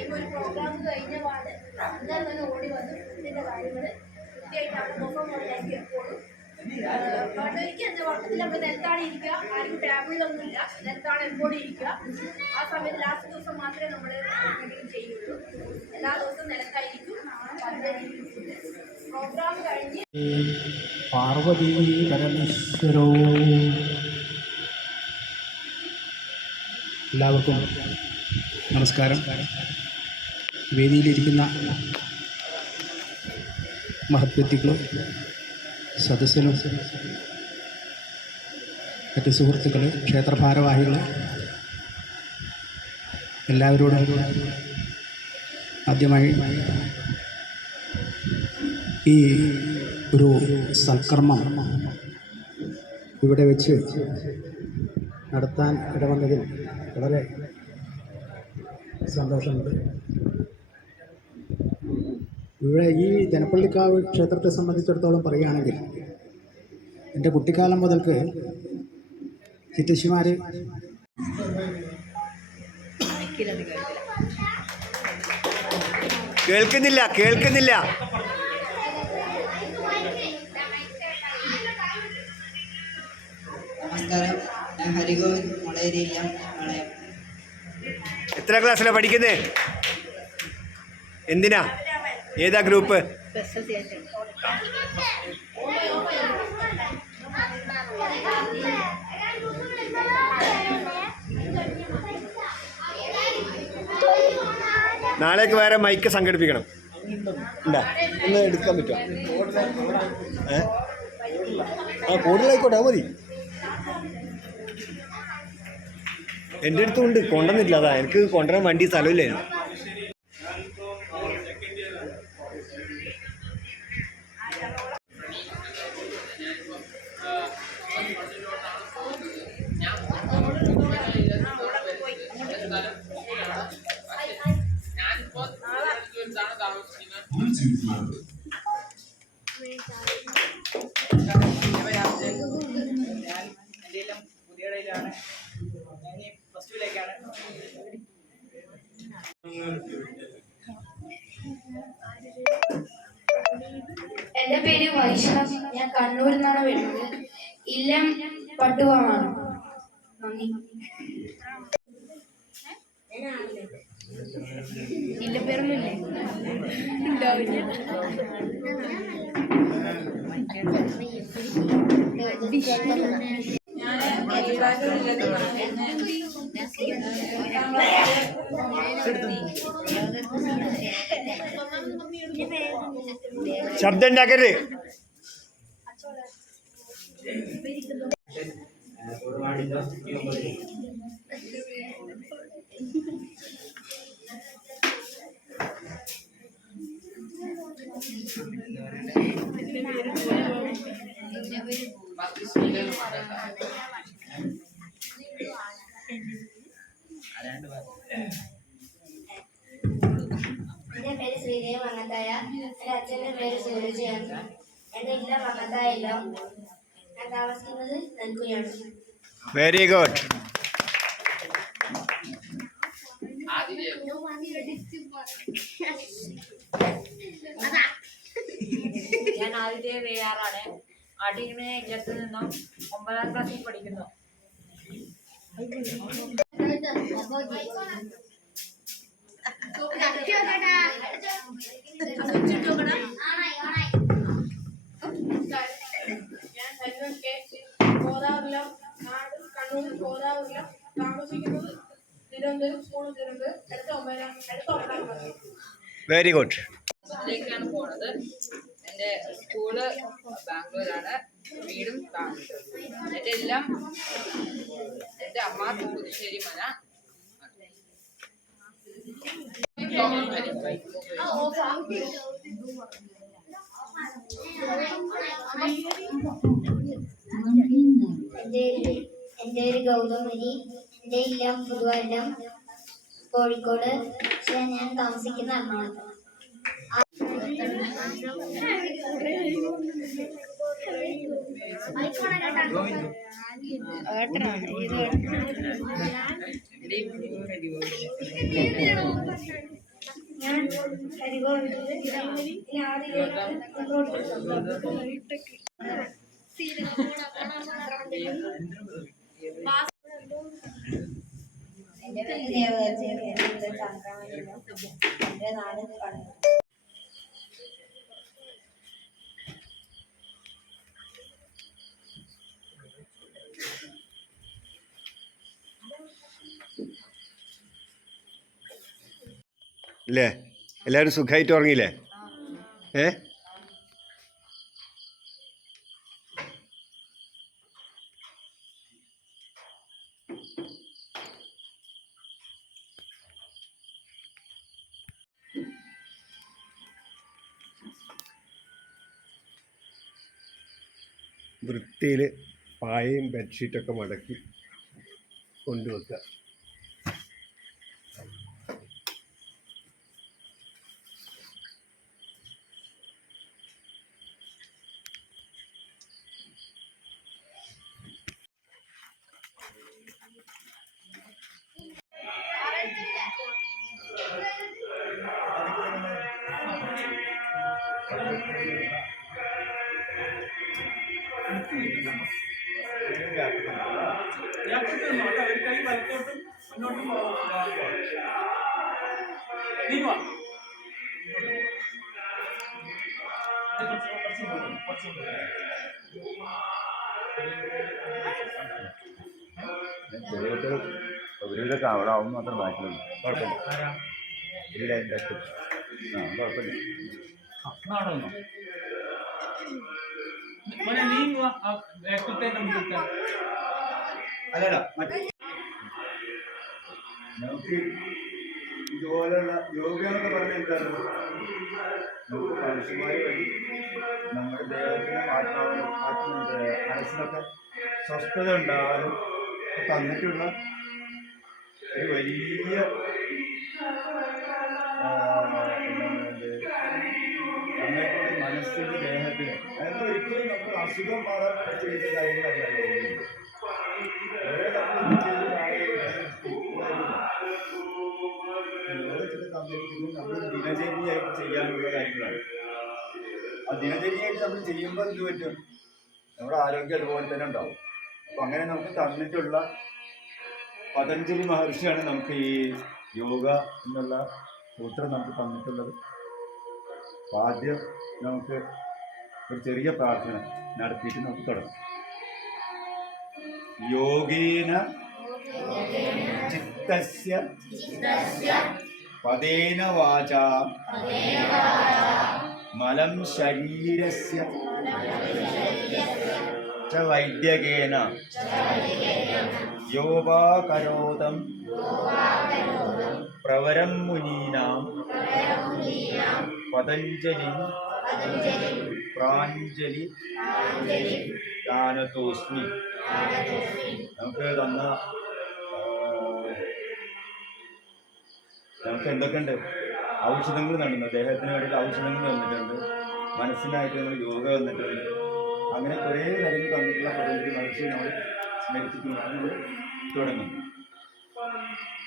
Time ഒരു programme കഴിഞ്ഞ പാട് അന്നേരം തന്നെ ഓടി വന്ന് ഇതിന്റെ കാര്യങ്ങൾ കൃത്യമായിട്ട് അവിടെ നോക്കാൻ പോലെയായിരിക്കും എപ്പോഴും പാട്ടൊരിക്കൽ എന്താ വട്ടത്തിൽ നമ്മൾ നിലത്താണ് ഇരിക്കുക. ആരും ടേബിളിലൊന്നുമില്ല നിലത്താണ് എപ്പോഴും ഇരിക്കുക. ആ സമയത്ത് ലാസ്റ്റ് ദിവസം മാത്രമേ നമ്മൾ എന്തെങ്കിലും ചെയ്യുള്ളൂ. എല്ലാ ദിവസവും നിലത്തായിരിക്കും പ്രോഗ്രാം കഴിഞ്ഞ് പാർവതി പരമേശ്വരോ എല്ലാവർക്കും നമസ്കാരം. വേദിയിലിരിക്കുന്ന മഹത്വ്യക്തികളും സദസ്സിലും മറ്റ് സുഹൃത്തുക്കൾ ക്ഷേത്രഭാരവാഹികൾ എല്ലാവരോടും ആദ്യമായി ഈ ഒരു സൽക്കർമ്മം ഇവിടെ വെച്ച് നടത്താൻ ഇടവന്നതിൽ വളരെ സന്തോഷമുണ്ട്. ഇവിടെ ഈ ജനപ്പള്ളിക്കാവ് ക്ഷേത്രത്തെ സംബന്ധിച്ചിടത്തോളം പറയുകയാണെങ്കിൽ എന്റെ കുട്ടിക്കാലം മുതൽക്ക് ചിറ്റശിമാർ കേൾക്കുന്നില്ല കേൾക്കുന്നില്ല. എത്ര ക്ലാസ്സിലാണ് പഠിക്കുന്നത് എന്തിനാ? ഏതാ ഗ്രൂപ്പ്? നാളേക്ക് വേറെ മൈക്ക് സംഘടിപ്പിക്കണം. ഉണ്ടാ ഒന്ന് എടുക്കാൻ പറ്റുമോ ഏ? ആ കൂടുതലായിക്കോട്ടെ മതി. എന്റെ അടുത്തും ഉണ്ട് കൊണ്ടുവന്നില്ല അതാ എനിക്ക് കൊണ്ടുവരാൻ വണ്ടി സ്ഥലമില്ലായിരുന്നു. ഞാൻ എന്റെ ഞാൻ എന്റെ പേര് വൈഷ്ണവ്. ഞാൻ കണ്ണൂരിൽ നിന്നാണ് വരുന്നത്. ഇല്ലം പട്ടുവാണ് ശബ്ദം ഉണ്ടാക്കരുത് എന്റെ പേര് ശ്രീദേവ് മങ്ങത്തായ. എന്റെ അച്ഛന്റെ പേര് സൂരജയാണ്. എന്റെ ഇല്ല മങ്ങത്തായില്ല ഞാൻ താമസിക്കുന്നത് നൽകുകയാണ് വെരി ഗുഡ് ഞാൻ ആദ്യത്തെ വേയാറാണ് അടിമയെ ഇല്ലത്ത് നിന്നും ഒമ്പതാം ക്ലാസ്സിൽ പഠിക്കുന്നു. ഞാൻ ഹരിവൻ കെ ഗോദാവരിലം നാട് കണ്ണൂർ ഗോദാവരിലം താമസിക്കുന്നത് തിരുവനന്തപുരം സ്കൂൾ തിരുവനന്തപുരം അടുത്ത ഒമ്പതാം അടുത്ത ഒമ്പതാം ക്ലാസ് വെരി ഗുഡ് ിലേക്കാണ് പോണത്. എന്റെ സ്കൂൾ ബാംഗ്ലൂരാണ്. വീടും ബാംഗ്ലൂർ എന്റെ എല്ലാം എന്റെ അമ്മ പുതുശ്ശേരി മന എന്റെ പേര് ഗൗതമരി എന്റെ എല്ലാം പുതുവല്ലം. കോഴിക്കോട് പക്ഷേ ഞാൻ താമസിക്കുന്ന എറണാകുളത്ത്. ഹരിഗോവിന്ദ് കണ്ണൂർ ഇല്ലേ? എല്ലാവരും സുഖമായിട്ട് ഉറങ്ങിയില്ലേ? ഏ? വൃത്തിയിൽ പായയും ബെഡ്ഷീറ്റൊക്കെ മടക്കി കൊണ്ടുവെക്കുക. ചെറിയ ഒരുവിധമൊക്കെ അവിടെ ആവും മാത്രം ബാക്കിലുള്ളൂ കുഴപ്പമില്ല ഇവിടെ ആ കുഴപ്പമില്ല. നടന്നു മോനെ നീ വാ, ആ ബാക്കിലത്തെ നമുക്ക് അല്ലടാ നമുക്ക് ഇതുപോലെയുള്ള യോഗ എന്നൊക്കെ പറഞ്ഞാൽ എന്താണ് നമുക്ക് മനുഷ്യന്മാർ വഴി നമ്മുടെ ദേഹത്തിനും ആത്മാവിനും ആത്മ മനസ്സിനൊക്കെ സ്വസ്ഥത ഉണ്ടാകാനും തന്നിട്ടുള്ള ഒരു വലിയ നമ്മെക്കൊണ്ട് മനസ്സിന്റെ ദേഹത്തിന്. അതായത് ഒരിക്കലും നമ്മൾ അസുഖം മാറാൻ ചെയ്ത കാര്യങ്ങളല്ല. ഓരോ നമ്മൾ ചെയ്ത നമ്മൾ ദിനചര്യയായിട്ട് ചെയ്യാനുള്ള കാര്യങ്ങളാണ്. ആ ദിനചര്യയായിട്ട് നമ്മൾ ചെയ്യുമ്പോൾ എന്ത് പറ്റും? നമ്മുടെ ആരോഗ്യം അതുപോലെ തന്നെ ഉണ്ടാവും. അപ്പം അങ്ങനെ നമുക്ക് തന്നിട്ടുള്ള പതഞ്ജലി മഹർഷിയാണ് നമുക്ക് ഈ യോഗ എന്നുള്ള സൂത്രം നമുക്ക് തന്നിട്ടുള്ളത്. അപ്പം ആദ്യം നമുക്ക് ഒരു ചെറിയ പ്രാർത്ഥന നടത്തിയിട്ട് നമുക്ക് തുടങ്ങാം. യോഗേന ചിത്തസ്യ പദേന വാച മലം ശരീരസ്യ ച വൈദ്യകേന യോപാകരോതം പ്രവരം മുനീനാം പതഞ്ജലി. പ്രാഞ്ജലി. ദാനത്തോസ്മി നമുക്ക് തന്ന നമുക്ക് എന്തൊക്കെയുണ്ട്? ഔഷധങ്ങൾ തന്നു ദേഹത്തിന് വേണ്ടിയിട്ട് ഔഷധങ്ങൾ തന്നിട്ടുണ്ട്. മനസ്സിനായിട്ട് നമ്മൾ യോഗ തന്നിട്ടുണ്ട്. അങ്ങനെ കുറേ കാര്യങ്ങൾ തന്നിട്ടുള്ള പതഞ്ജലി മനസ്സിൽ നമ്മൾ സ്മരിച്ചിട്ടുണ്ടാണ് നമ്മൾ തുടങ്ങുന്നത്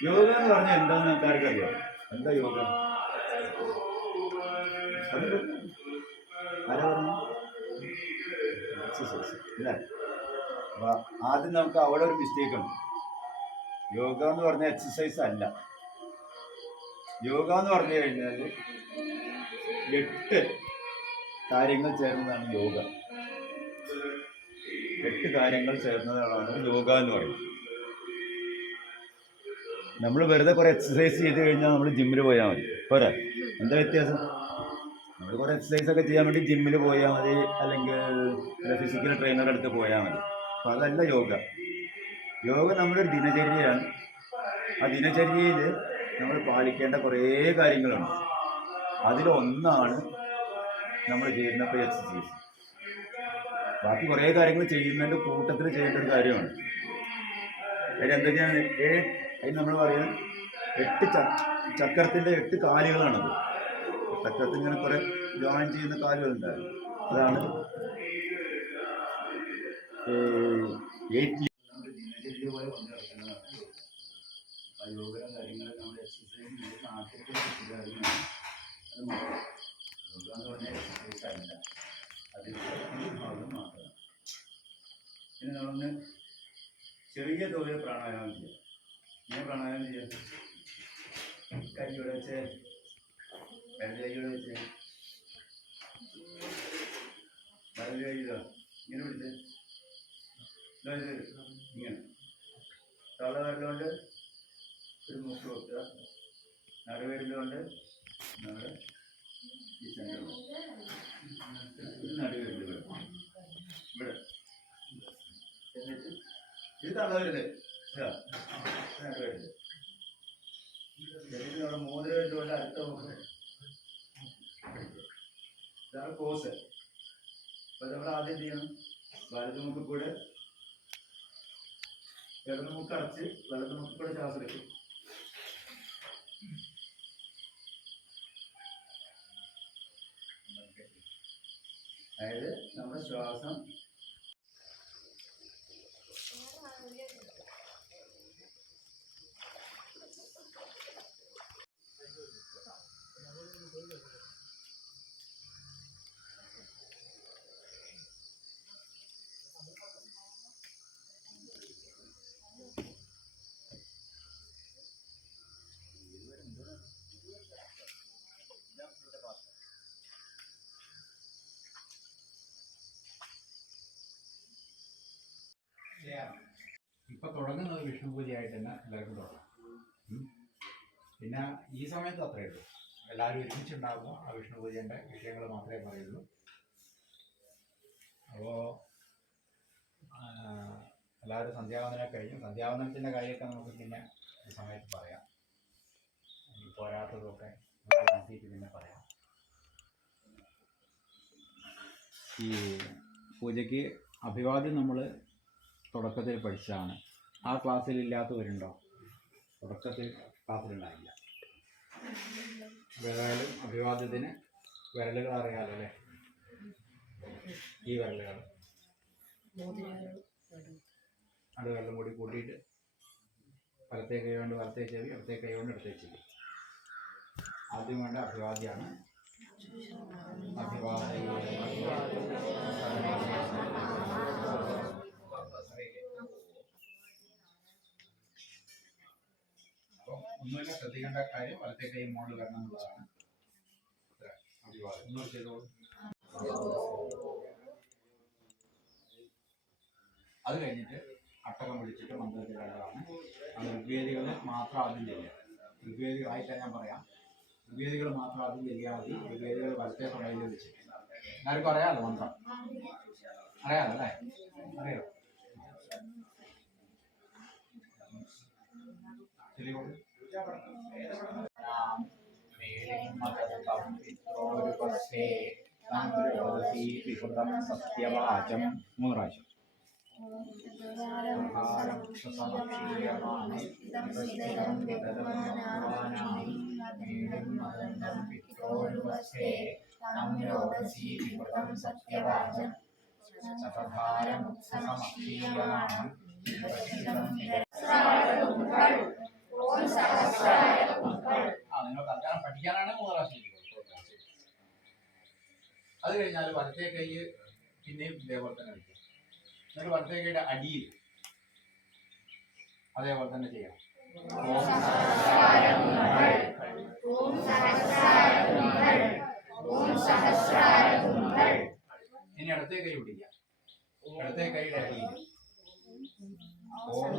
യോഗ എന്ന് പറഞ്ഞാൽ എന്താണെന്ന് ആൾക്കാർക്ക് അറിയാം എന്താ യോഗ? ആദ്യം നമുക്ക് അവിടെ ഒരു മിസ്റ്റേക്ക് ഉണ്ട്. യോഗ എന്ന് പറഞ്ഞ എക്സസൈസ് അല്ല. യോഗ എന്ന് പറഞ്ഞു കഴിഞ്ഞാൽ എട്ട് കാര്യങ്ങൾ ചേർന്നതാണ് യോഗ. എട്ട് കാര്യങ്ങൾ ചേർന്നതാണ് യോഗ എന്ന് പറയുന്നത്. നമ്മൾ വെറുതെ കുറേ എക്സസൈസ് ചെയ്ത് കഴിഞ്ഞാൽ നമ്മൾ ജിമ്മിൽ പോയാൽ മതി. പോരാ? എന്താ വ്യത്യാസം? നമ്മൾ കുറേ എക്സസൈസ് ഒക്കെ ചെയ്യാൻ വേണ്ടി ജിമ്മിൽ പോയാൽ മതി അല്ലെങ്കിൽ ഫിസിക്കൽ ട്രെയിനറുടെ അടുത്ത് പോയാൽ മതി. അപ്പം അതല്ല യോഗ. യോഗ നമ്മുടെ ദിനചര്യയാണ്. ആ ദിനചര്യയിൽ നമ്മൾ പാലിക്കേണ്ട കുറേ കാര്യങ്ങളുണ്ട്. അതിലൊന്നാണ് നമ്മൾ ചെയ്യുന്ന ഇപ്പോൾ എക്സസൈസ് ബാക്കി കുറേ കാര്യങ്ങൾ ചെയ്യുന്നതിന്റെ കൂട്ടത്തിൽ ചെയ്യേണ്ട ഒരു കാര്യമാണ്. അതിൽ എന്തൊക്കെയാണ്? ഏ അതിന് നമ്മൾ പറയുന്നത് എട്ട് ചക്രത്തിന്റെ എട്ട് കാലുകളാണത്. ചക്രത്തിൽ ഇങ്ങനെ കുറേ ജോയിൻ ചെയ്യുന്ന കാര്യമുണ്ടായി അതാണ്. നമ്മൾ എക്സസൈസ് ചെയ്ത് ചെറിയ തോതിൽ പ്രാണായാമം ചെയ്യാം. ഞാൻ പ്രാണായാമം ചെയ്യാം. ഇങ്ങനെ. തള്ളവരലുകൊണ്ട് ഒരു മൂക്ക് വെക്കുക. നടുവരലുകൊണ്ട് നമ്മുടെ ഈ സെന്റർ നടുവരൽ ഇവിടെ. എന്നിട്ട് ഇത് തള്ളവരൽ ഇതാ. നടുവരൽ. എന്നിട്ട് നമ്മുടെ മോതിരം കൊണ്ട് അടുത്ത മൂക്ക് ഇതാണ് കോസ് അപ്പൊ നമ്മൾ ആദ്യം ചെയ്യണം? വലതുമുക്ക് കൂടെ ഇടത് മുക്ക് അടച്ച് വലത് മുക്ക് കൂടെ ശ്വാസം എടുക്കും അതായത് നമ്മുടെ ശ്വാസം ഇപ്പൊ തുടങ്ങുന്നത് വിഷ്ണു പൂജയായിട്ട് തന്നെ എല്ലാവർക്കും തുടങ്ങാം. പിന്നെ ഈ സമയത്ത് അത്രയേ ഉള്ളൂ. എല്ലാവരും ഒരുമിച്ചുണ്ടാകുമ്പോൾ ആ വിഷ്ണു പൂജേന്റെ വിഷയങ്ങൾ മാത്രമേ പറയുള്ളൂ. അപ്പോൾ എല്ലാവരും സന്ധ്യാവന്തനം കഴിഞ്ഞു. സന്ധ്യാവന്തനത്തിന്റെ കാര്യമൊക്കെ നമുക്ക് പിന്നെ ഈ സമയത്ത് പറയാം. പോരാത്തതൊക്കെ നോക്കിയിട്ട് പിന്നെ പറയാം. ഈ പൂജയ്ക്ക് അഭിവാദ്യം നമ്മൾ തുടക്കത്തിൽ പഠിച്ചതാണ്. ആ ക്ലാസ്സിൽ ഇല്ലാത്തവരുണ്ടോ? തുടക്കത്തിൽ ക്ലാസ്സിലുണ്ടായില്ല. ഏതായാലും അഭിവാദ്യത്തിന് വിരലുകൾ അറിയാലോ അല്ലേ? ഈ വിരലുകൾ. അത് വെള്ളം കൂടി കൂട്ടിയിട്ട് വലത്തേ കൈ കൊണ്ട് വലത്തേ ചെവി അടുത്തേ കൈ കൊണ്ട് അടുത്തേ ചെവി. ആദ്യം വേണ്ട അഭിവാദ്യമാണ്. അഭിവാദ്യ ഒന്നുമില്ല ശ്രദ്ധിക്കേണ്ട കാര്യം വലത്തെ കൈ മുകളിൽ വരണം എന്നുള്ളതാണ്. ഒന്നും ചെയ്തോളൂ. അത് കഴിഞ്ഞിട്ട് അട്ടകം പിടിച്ചിട്ട് മന്ത്രത്തിലുള്ളതാണ് അത് ഋഗ്വേദികൾ മാത്രം ആദ്യം ചെയ്യുക. ഋഗ്വേദികളായിട്ട് ഞാൻ പറയാം. ഋഗ്വേദികൾ മാത്രം ആദ്യം ചെയ്യാൻ മതി ഋഗ്വേദികൾ വലത്തെ തുടയിൽ വെച്ച്. എല്ലാവർക്കും അറിയാമല്ലോ മന്ത്രം? അറിയാമല്ലോ അല്ലേ? അറിയാം? ശരി സത്യവാചം മൂന്ന് പ്രാവശ്യം ആ നിങ്ങൾ തൽക്കാലം പഠിക്കാനാണ് മൂന്ന് പ്രാവശ്യം ചെയ്തത്. അത് കഴിഞ്ഞാൽ വലത്തേ കൈ പിന്നെയും ഇതേപോലെ തന്നെ വയ്ക്കുക എന്നിട്ട് വലത്തേ കൈയുടെ അടിയിൽ അതേപോലെ തന്നെ ചെയ്യാം ഇനി ഇടത്തേ കൈ പിടിക്കാം. ഇടത്തേ കൈയുടെ അടിയിൽ. ഓം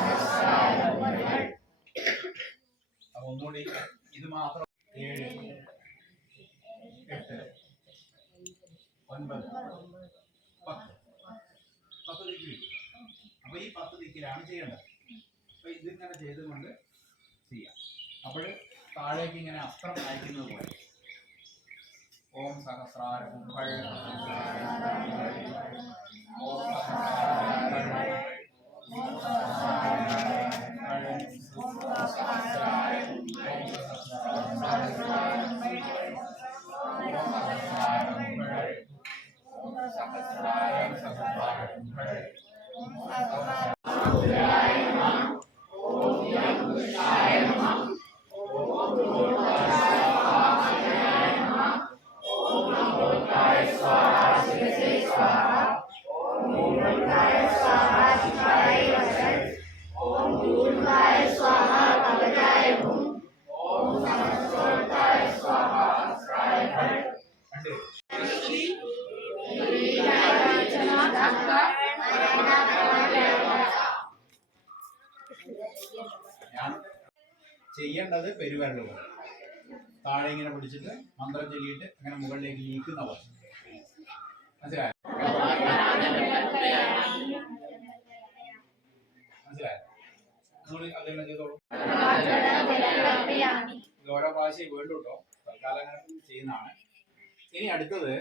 അപ്പൊ ഒന്നുകൂടി ഇത് മാത്രം ഏഴ് എട്ട് ഒൻപത് പത്ത്. പത്ത് ദിക്കിൽ അപ്പൊ ഈ പത്ത് ദിക്കിലാണ് ചെയ്യേണ്ടത്. അപ്പൊ ഇതിങ്ങനെ ചെയ്തുകൊണ്ട് ചെയ്യാം. അപ്പോൾ താഴേക്ക് ഇങ്ങനെ അസ്ത്രം അയക്കുന്നത് പോലെ. ഓം സഹസ്രാര കുംഭൾ ഓം സഹസ്രാര ഓം ചെയ്യേണ്ടത് പെരുവിരൽ താഴെ ഇങ്ങനെ പിടിച്ചിട്ട് മന്ത്രം ചൊല്ലിയിട്ട് അങ്ങനെ മുകളിലേക്ക് നീക്കുന്ന പോലെ. മനസ്സിലായോ? മനസ്സിലായോ? ഓരോ പ്രാവശ്യം വേണ്ടു കേട്ടോ തൽക്കാലം ചെയ്യുന്നതാണ്. ഇനി അടുത്തത്